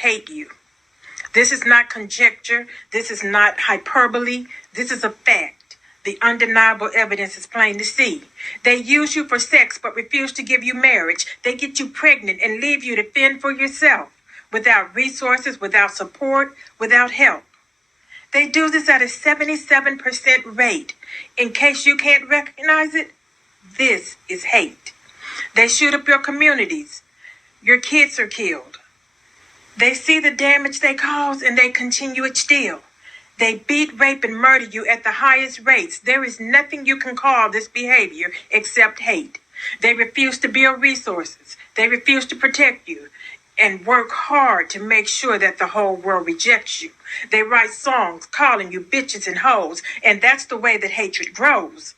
hate you. This is not conjecture. This is not hyperbole. This is a fact. The undeniable evidence is plain to see. They use you for sex but refuse to give you marriage. They get you pregnant and leave you to fend for yourself, without resources, without support, without help. They do this at a 77% rate. In case you can't recognize it, this is hate. They shoot up your communities. Your kids are killed. They see the damage they cause and they continue it still. They beat, rape, and murder you at the highest rates. There is nothing you can call this behavior except hate. They refuse to build resources. They refuse to protect you and work hard to make sure that the whole world rejects you. They write songs calling you bitches and hoes, and that's the way that hatred grows.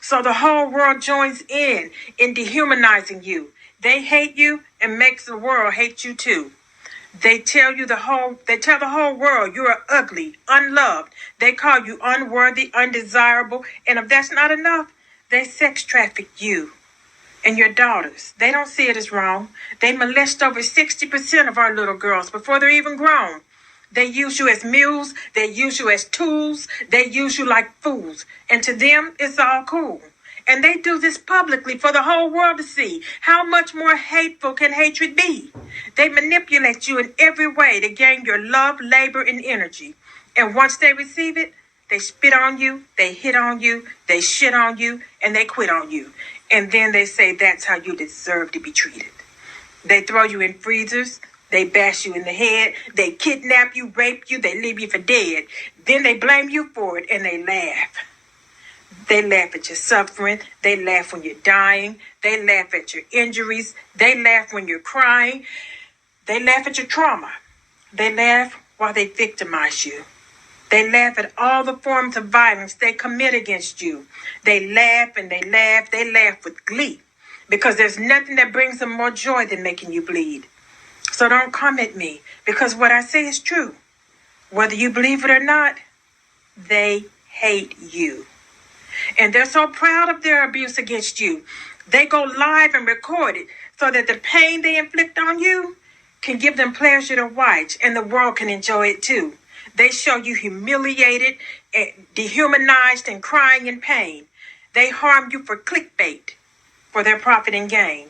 So the whole world joins in dehumanizing you. They hate you and makes the world hate you too. They tell the whole world you are ugly, unloved. They call you unworthy, undesirable, and if that's not enough, they sex traffic you and your daughters. They don't see it as wrong. They molest over 60% of our little girls before they're even grown. They use you as mules. They use you as tools. They use you like fools. And to them, it's all cool. And they do this publicly for the whole world to see. How much more hateful can hatred be? They manipulate you in every way to gain your love, labor, and energy. And once they receive it, they spit on you, they hit on you, they shit on you, and they quit on you. And then they say that's how you deserve to be treated. They throw you in freezers. They bash you in the head. They kidnap you, rape you, they leave you for dead. Then they blame you for it and they laugh. They laugh at your suffering. They laugh when you're dying. They laugh at your injuries. They laugh when you're crying. They laugh at your trauma. They laugh while they victimize you. They laugh at all the forms of violence they commit against you. They laugh and they laugh. They laugh with glee because there's nothing that brings them more joy than making you bleed. So don't come at me because what I say is true. Whether you believe it or not, they hate you. And they're so proud of their abuse against you. They go live and record it so that the pain they inflict on you can give them pleasure to watch and the world can enjoy it too. They show you humiliated, dehumanized, and crying in pain. They harm you for clickbait, for their profit and gain.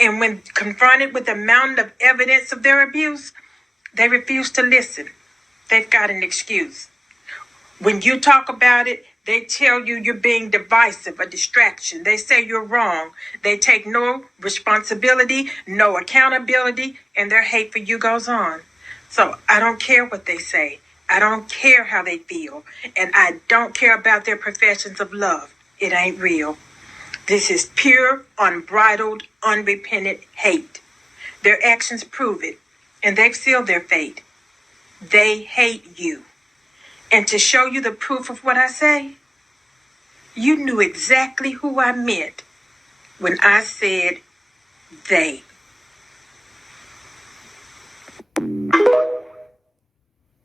And when confronted with the mountain of evidence of their abuse, they refuse to listen. They've got an excuse. When you talk about it, they tell you you're being divisive, a distraction. They say you're wrong. They take no responsibility, no accountability, and their hate for you goes on. So I don't care what they say. I don't care how they feel. And I don't care about their professions of love. It ain't real. This is pure, unbridled, unrepentant hate. Their actions prove it, and they've sealed their fate. They hate you. And to show you the proof of what I say, you knew exactly who I meant when I said they.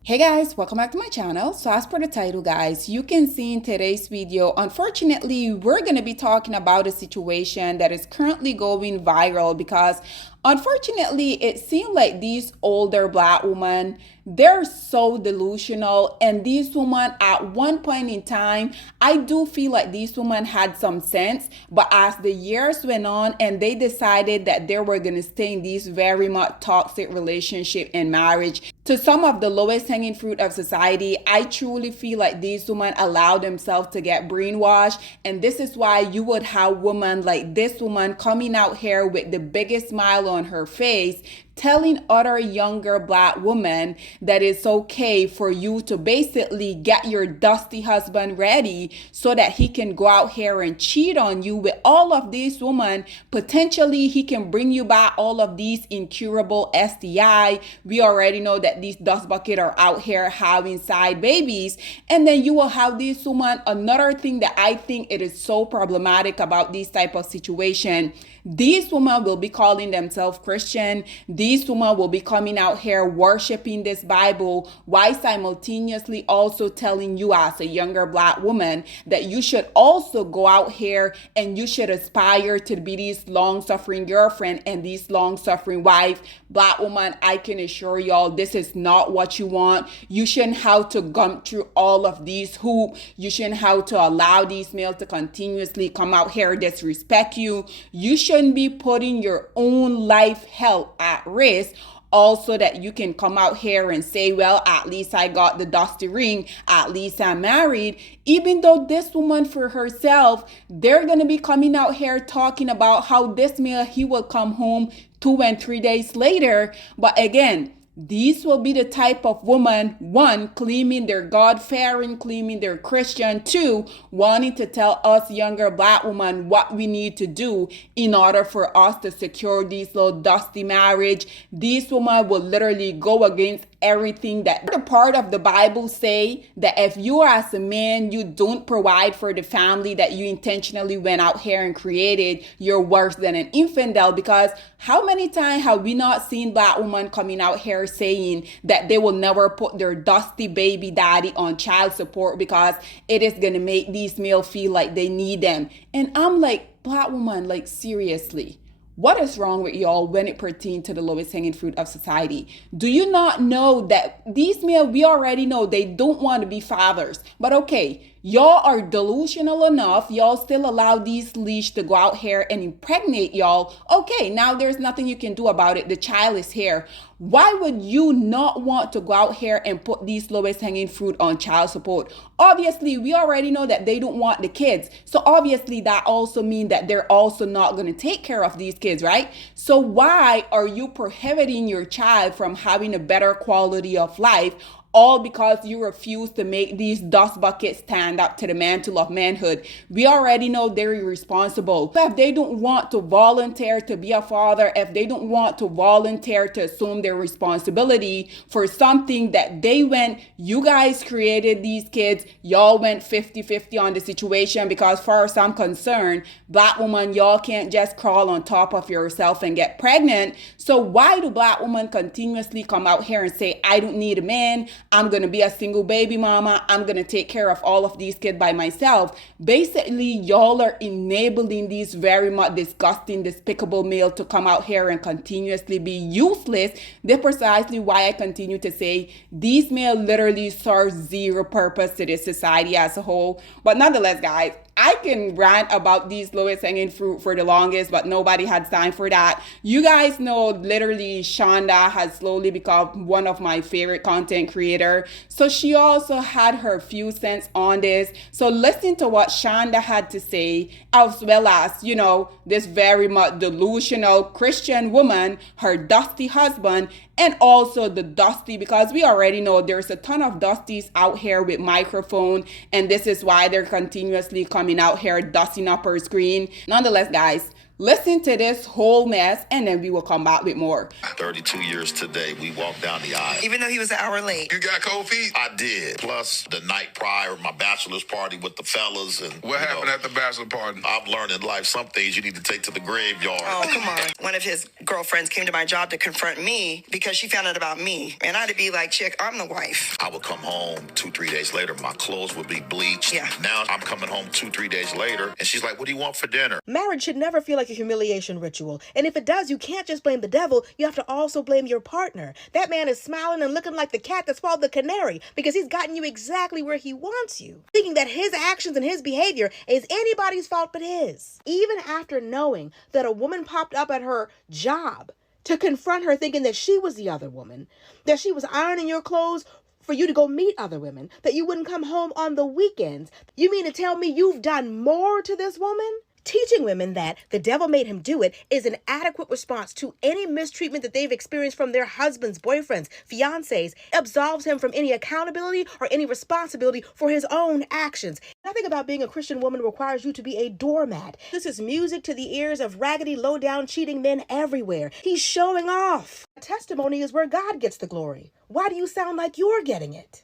Hey guys, welcome back to my channel. So as per the title guys, you can see in today's video, unfortunately, we're going to be talking about a situation that is currently going viral because unfortunately, it seems like these older Black women, they're so delusional. And these women, at one point in time, I do feel like these women had some sense. But as the years went on and they decided that they were going to stay in these very much toxic relationship and marriage to some of the lowest hanging fruit of society, I truly feel like these women allow themselves to get brainwashed. And this is why you would have women like this woman coming out here with the biggest smile on her face, telling other younger Black women that it's okay for you to basically get your dusty husband ready so that he can go out here and cheat on you with all of these women. Potentially, he can bring you back all of these incurable STI. We already know that these dust buckets are out here having side babies. And then you will have these women. Another thing that I think it is so problematic about this type of situation, these women will be calling themselves Christian. these women will be coming out here worshiping this Bible while simultaneously also telling you as a younger Black woman that you should also go out here and you should aspire to be these long-suffering girlfriend and these long-suffering wife. Black woman, I can assure y'all this is not what you want. You shouldn't have to go through all of these hoops. You shouldn't have to allow these males to continuously come out here disrespect you. You shouldn't be putting your own life health at risk also that you can come out here and say, well, at least I got the dusty ring, at least I'm married. Even though this woman for herself, they're going to be coming out here talking about how this male, he will come home 2 and 3 days later. But again, these will be the type of woman, one, claiming they're God-fearing, claiming they're Christian, two, wanting to tell us younger Black women what we need to do in order for us to secure these little dusty marriage. These women will literally go against everything that the part of the Bible say that if you as a man, you don't provide for the family that you intentionally went out here and created, you're worse than an infidel. Because how many times have we not seen Black women coming out here saying that they will never put their dusty baby daddy on child support because it is going to make these males feel like they need them? And I'm like, Black woman, like seriously, what is wrong with y'all when it pertains to the lowest hanging fruit of society? Do you not know that these males, we already know they don't want to be fathers? But okay, y'all are delusional enough. Y'all still allow these leash to go out here and impregnate y'all. Okay, now there's nothing you can do about it. The child is here. Why would you not want to go out here and put these lowest hanging fruit on child support? Obviously, we already know that they don't want the kids. So obviously that also means that they're also not going to take care of these kids, right? So why are you prohibiting your child from having a better quality of life? All because you refuse to make these dust buckets stand up to the mantle of manhood. We already know they're irresponsible. If they don't want to volunteer to be a father, if they don't want to volunteer to assume their responsibility for something that they went, you guys created these kids, y'all went 50-50 on the situation, because far as I'm concerned, Black woman, y'all can't just crawl on top of yourself and get pregnant. So why do Black women continuously come out here and say, I don't need a man, I'm going to be a single baby mama, I'm going to take care of all of these kids by myself? Basically, y'all are enabling these very much disgusting, despicable males to come out here and continuously be useless. That's precisely why I continue to say these males literally serve zero purpose to this society as a whole. But nonetheless, guys, I can rant about these lowest hanging fruit for the longest, but nobody had time for that. You guys know literally Shonda has slowly become one of my favorite content creator. So she also had her few cents on this. So listen to what Shonda had to say, as well as, you know, this very much delusional Christian woman, her dusty husband, and also the dusty, because we already know there's a ton of dusties out here with microphone, and this is why they're continuously coming out here dusting up her screen. Nonetheless, guys, listen to this whole mess, and then we will come back with more. 32 years today, we walked down the aisle. Even though he was an hour late. You got cold feet? I did. Plus, the night prior, my bachelor's party with the fellas. And what happened at the bachelor party? I've learned in life some things you need to take to the graveyard. Oh, come on. One of his girlfriends came to my job to confront me because she found out about me. And I'd be like, chick, I'm the wife. I would come home 2-3 days later. My clothes would be bleached. Yeah. Now I'm coming home 2-3 days later, and she's like, what do you want for dinner? Marriage should never feel like a humiliation ritual. And if it does, you can't just blame the devil. You have to also blame your partner. That man is smiling and looking like the cat that swallowed the canary because he's gotten you exactly where he wants you, thinking that his actions and his behavior is anybody's fault but his. Even after knowing that a woman popped up at her job to confront her, thinking that she was the other woman, that she was ironing your clothes for you to go meet other women, that you wouldn't come home on the weekends. You mean to tell me you've done more to this woman? Teaching women that the devil made him do it is an adequate response to any mistreatment that they've experienced from their husbands, boyfriends, fiancés, absolves him from any accountability or any responsibility for his own actions. Nothing about being a Christian woman requires you to be a doormat. This is music to the ears of raggedy, low-down, cheating men everywhere. He's showing off. Testimony is where God gets the glory. Why do you sound like you're getting it?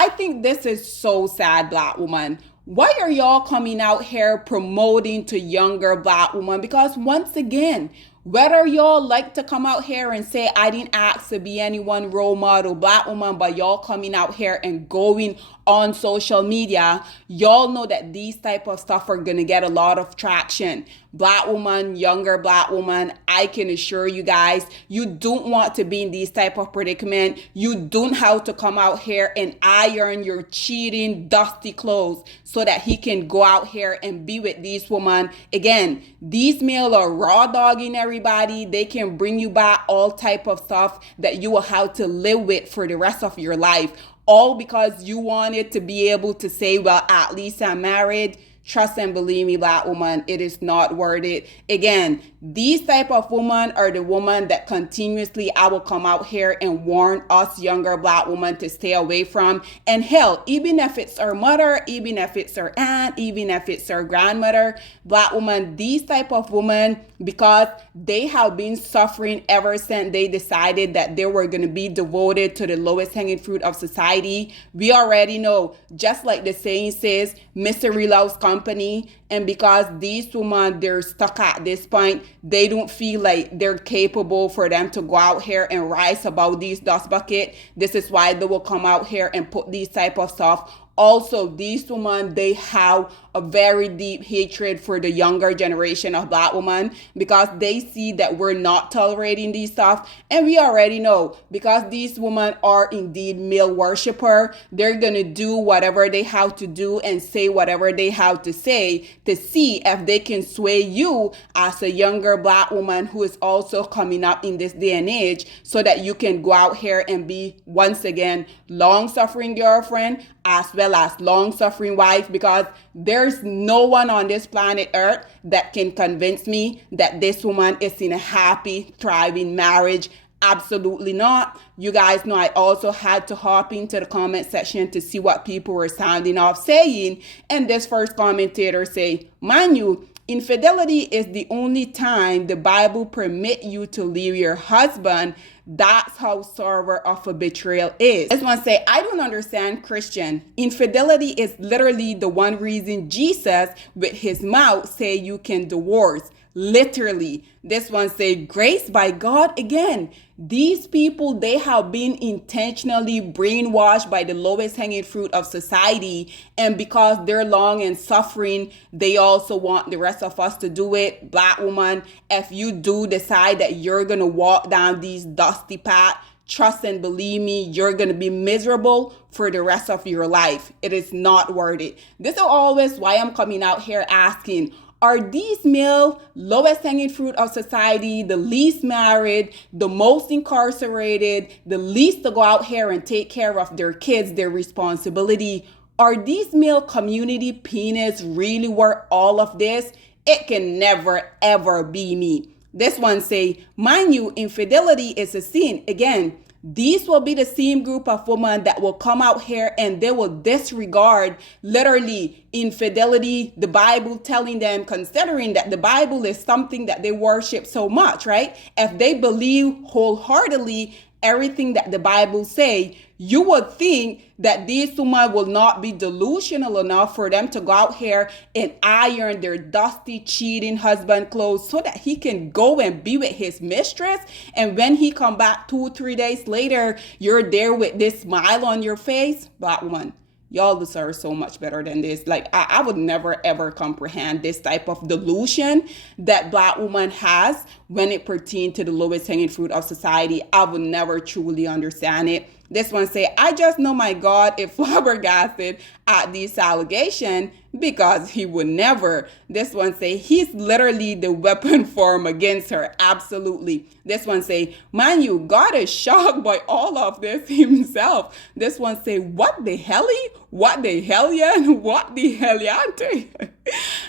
I think this is so sad, Black woman. why are y'all coming out here promoting to younger Black women? Because once again, whether y'all like to come out here and say, I didn't ask to be anyone role model Black woman, but y'all coming out here and going on social media, y'all know that these type of stuff are going to get a lot of traction. Black woman, younger Black woman, I can assure you guys, you don't want to be in these type of predicament. You don't have to come out here and iron your cheating, dusty clothes so that he can go out here and be with these women. Again, these male are raw dogging everybody. They can bring you back all type of stuff that you will have to live with for the rest of your life. All because you wanted to be able to say, well, at least I'm married. Trust and believe me, Black woman, it is not worth it. Again, these type of women are the women that continuously I will come out here and warn us younger Black women to stay away from. And hell, even if it's our mother, even if it's our aunt, even if it's our grandmother, Black woman, these type of women, because they have been suffering ever since they decided that they were going to be devoted to the lowest hanging fruit of society. We already know, just like the saying says, misery loves company. And because these women, they're stuck at this point, they don't feel like they're capable for them to go out here and rise above these dust bucket. This is why they will come out here and put these type of stuff. Also, these women, they have a very deep hatred for the younger generation of Black women because they see that we're not tolerating these stuff. And we already know, because these women are indeed male worshiper, they're going to do whatever they have to do and say whatever they have to say to see if they can sway you as a younger Black woman who is also coming up in this day and age, so that you can go out here and be, once again, long-suffering girlfriend as well as long-suffering wife, because there's no one on this planet Earth that can convince me that this woman is in a happy, thriving marriage. Absolutely not. You guys know I also had to hop into the comment section to see what people were sounding off saying. And this first commentator say, mind you, infidelity is the only time the Bible permit you to leave your husband. That's how severe of a betrayal is. This one say, I don't understand, Christian. Infidelity is literally the one reason Jesus with his mouth say you can divorce. Literally. This one say, grace by God again. These people, they have been intentionally brainwashed by the lowest hanging fruit of society. And because they're long and suffering, they also want the rest of us to do it. Black woman, if you do decide that you're going to walk down these dusty paths, trust and believe me, you're going to be miserable for the rest of your life. It is not worth it. This is always why I'm coming out here asking, are these male lowest hanging fruit of society, the least married, the most incarcerated, the least to go out here and take care of their kids, their responsibility? Are these male community penis really worth all of this? It can never, ever be me. This one say, mind you, infidelity is a sin. Again, these will be the same group of women that will come out here and they will disregard literally infidelity, the Bible telling them, considering that the Bible is something that they worship so much, right? If they believe wholeheartedly everything that the Bible say, you would think that these women will not be delusional enough for them to go out here and iron their dusty, cheating husband clothes so that he can go and be with his mistress. And when he come back 2-3 days later, you're there with this smile on your face. Black woman, y'all deserve so much better than this. Like, I would never, ever comprehend this type of delusion that Black woman has when it pertains to the lowest hanging fruit of society. I would never truly understand it. This one say, I just know my God is flabbergasted at this allegation because he would never. This one say, he's literally the weapon form against her. Absolutely. This one say, man, you God is shocked by all of this himself. This one say, what the hell? What the hellion? What the helliante?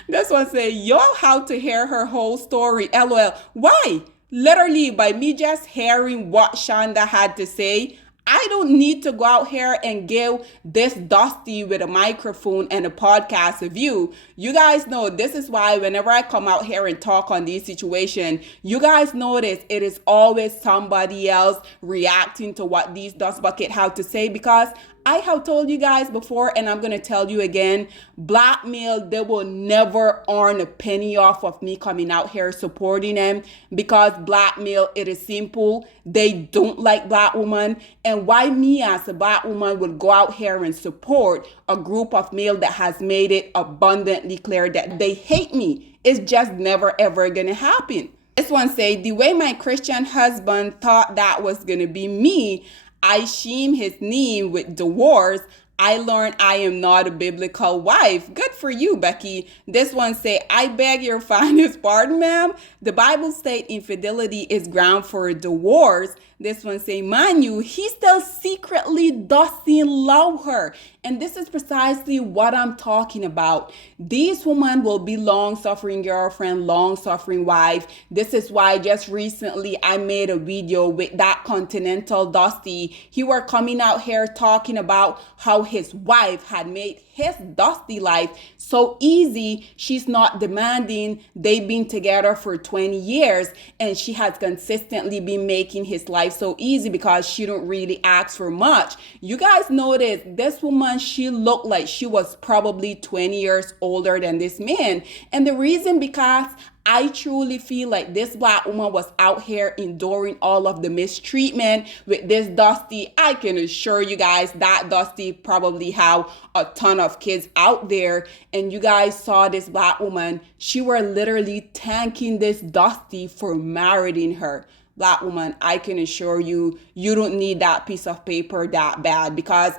This one say, y'all have to hear her whole story. LOL. Why? Literally, by me just hearing what Shonda had to say, I don't need to go out here and give this dusty with a microphone and a podcast a view. You guys know this is why whenever I come out here and talk on these situations, you guys notice it is always somebody else reacting to what these dust bucket have to say, because I have told you guys before, and I'm going to tell you again, black male, they will never earn a penny off of me coming out here supporting them, because black male, it is simple. They don't like black women. And why me as a black woman would go out here and support a group of male that has made it abundantly clear that they hate me? It's just never ever going to happen. This one say, the way my Christian husband thought that was going to be me, I shame his name with divorce. I learned I am not a biblical wife. Good for you, Becky. This one say, I beg your finest pardon, ma'am. The Bible state infidelity is ground for a divorce. This one say, mind you, he still secretly doesn't love her. And this is precisely what I'm talking about. These women will be long-suffering girlfriend, long-suffering wife. This is why just recently I made a video with that Continental Dusty. He were coming out here talking about how his wife had made his Dusty life so easy. She's not demanding. They've been together for 20 years and she has consistently been making his life so easy because she don't really ask for much. You guys notice this woman, she looked like she was probably 20 years older than this man. And the reason, because I truly feel like this black woman was out here enduring all of the mistreatment with this Dusty. I can assure you guys that Dusty probably have a ton of kids out there. And you guys saw this black woman. She were literally thanking this Dusty for marrying her. Black woman, I can assure you, you don't need that piece of paper that bad, because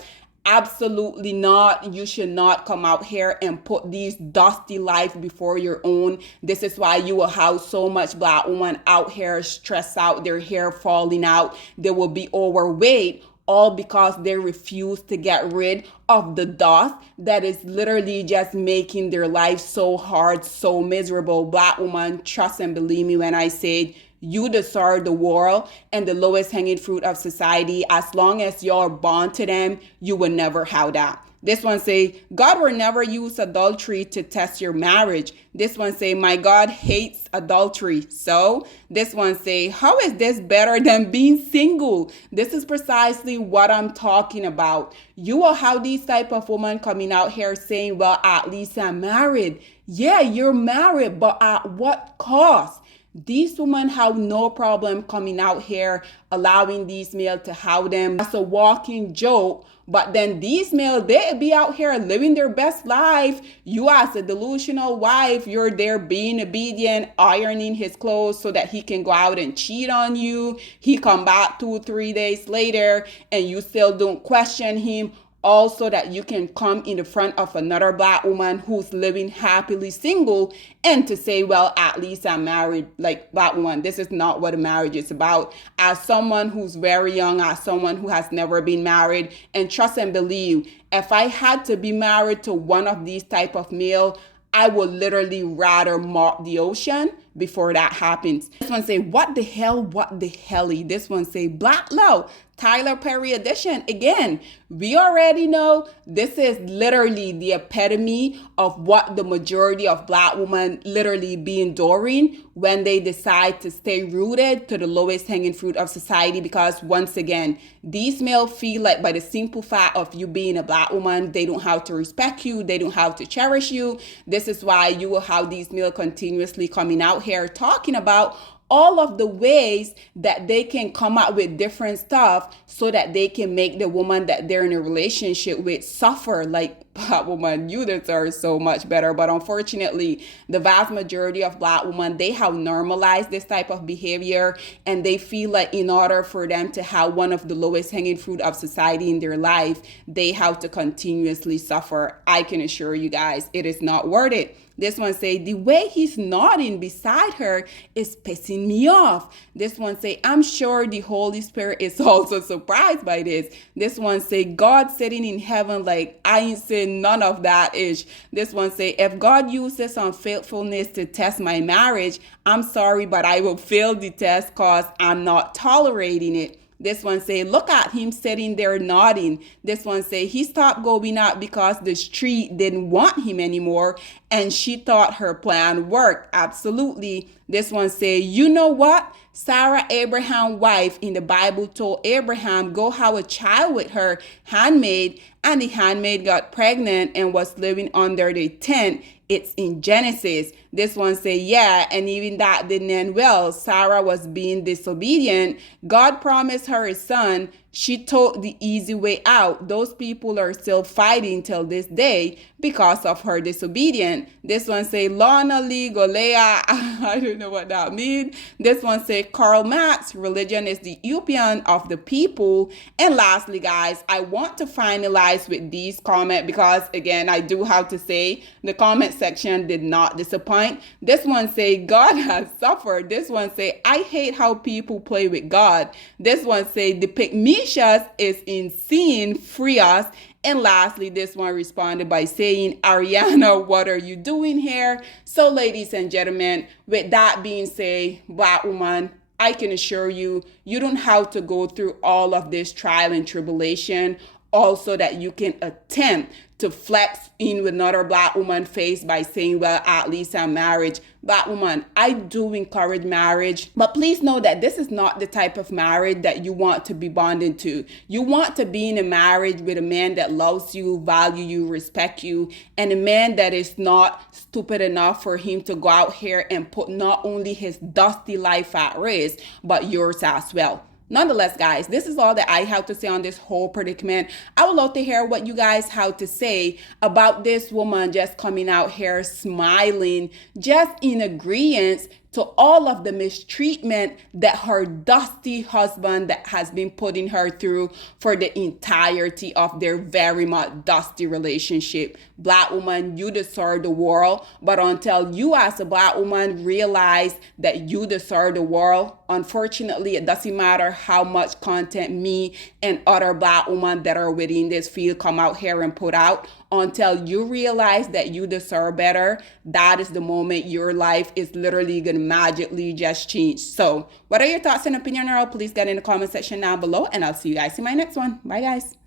absolutely not. You should not come out here and put these Dusty life before your own. This is why you will have so much black women out here stressed out, their hair falling out. They will be overweight, all because they refuse to get rid of the dust that is literally just making their life so hard, so miserable. Black woman, trust and believe me when I say you deserve the world and the lowest hanging fruit of society. As long as you're bound to them, you will never have that. This one say, God will never use adultery to test your marriage. This one say, my God hates adultery. So this one say, how is this better than being single? This is precisely what I'm talking about. You will have these type of women coming out here saying, well, at least I'm married. Yeah, you're married, but at what cost? These women have no problem coming out here allowing these males to have them as a walking joke. But then these males, they be out here living their best life. You as a delusional wife, you're there being obedient, ironing his clothes so that he can go out and cheat on you. He come back 2-3 days later and you still don't question him. Also, that you can come in the front of another black woman who's living happily single and to say, well, at least I'm married. Like, black woman, this is not what a marriage is about. As someone who's very young, as someone who has never been married, and trust and believe, if I had to be married to one of these type of male, I would literally rather mop the ocean before that happens. This one say, what the hell, what the helly? This one say, Black Low, Tyler Perry edition. Again, we already know this is literally the epitome of what the majority of black women literally be enduring when they decide to stay rooted to the lowest hanging fruit of society. Because once again, these males feel like by the simple fact of you being a black woman, they don't have to respect you, they don't have to cherish you. This is why you will have these males continuously coming out here talking about all of the ways that they can come up with different stuff so that they can make the woman that they're in a relationship with suffer. Like, black woman, you deserve so much better. But unfortunately, the vast majority of black women, they have normalized this type of behavior, and they feel like in order for them to have one of the lowest hanging fruit of society in their life, they have to continuously suffer. I can assure you guys, it is not worth it. This one say, the way he's nodding beside her is pissing me off. This one say, I'm sure the Holy Spirit is also surprised by this. This one say, God sitting in heaven like, I ain't saying none of that ish. This one say, if God uses unfaithfulness to test my marriage, I'm sorry, but I will fail the test because I'm not tolerating it. This one say, look at him sitting there nodding. This one say, he stopped going out because the street didn't want him anymore and she thought her plan worked. Absolutely. This one say, you know what? Sarah, Abraham's wife in the Bible, told Abraham, go have a child with her handmaid, and the handmaid got pregnant and was living under the tent. It's in Genesis. This one say, yeah, and even that didn't end well. Sarah was being disobedient. God promised her a son. She took the easy way out. Those people are still fighting till this day because of her disobedience. This one say, Lana Lee Golea. I don't know what that means. This one say, Karl Marx, religion is the opium of the people. And lastly, guys, I want to finalize with these comments because, again, I do have to say the comment section did not disappoint. This one say, God has suffered. This one say, I hate how people play with God. This one say, depict Mishas is insane, free us. And lastly, this one responded by saying, Ariana, what are you doing here? So ladies and gentlemen, with that being said, Black woman, I can assure you, you don't have to go through all of this trial and tribulation also that you can attempt to flex in with another Black woman face by saying, well, at least I'm married. Black woman, I do encourage marriage, but please know that this is not the type of marriage that you want to be bonded to. You want to be in a marriage with a man that loves you, value you, respect you, and a man that is not stupid enough for him to go out here and put not only his dusty life at risk, but yours as well. Nonetheless, guys, this is all that I have to say on this whole predicament. I would love to hear what you guys have to say about this woman just coming out here smiling, just in agreement to all of the mistreatment that her dusty husband that has been putting her through for the entirety of their very much dusty relationship. Black woman, you deserve the world, but until you as a Black woman realize that you deserve the world, unfortunately, it doesn't matter how much content me and other Black women that are within this field come out here and put out. Until you realize that you deserve better, that is the moment your life is literally going to magically just change. So what are your thoughts and opinion, girl? Please get in the comment section down below, and I'll see you guys in my next one. Bye, guys.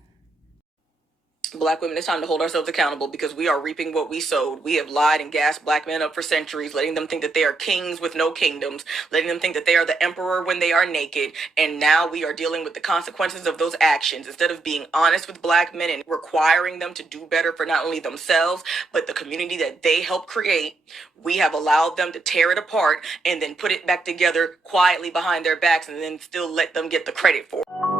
Black women, it's time to hold ourselves accountable because we are reaping what we sowed. We have lied and gassed Black men up for centuries, letting them think that they are kings with no kingdoms, letting them think that they are the emperor when they are naked. And now we are dealing with the consequences of those actions. Instead of being honest with Black men and requiring them to do better for not only themselves, but the community that they help create, we have allowed them to tear it apart and then put it back together quietly behind their backs and then still let them get the credit for it.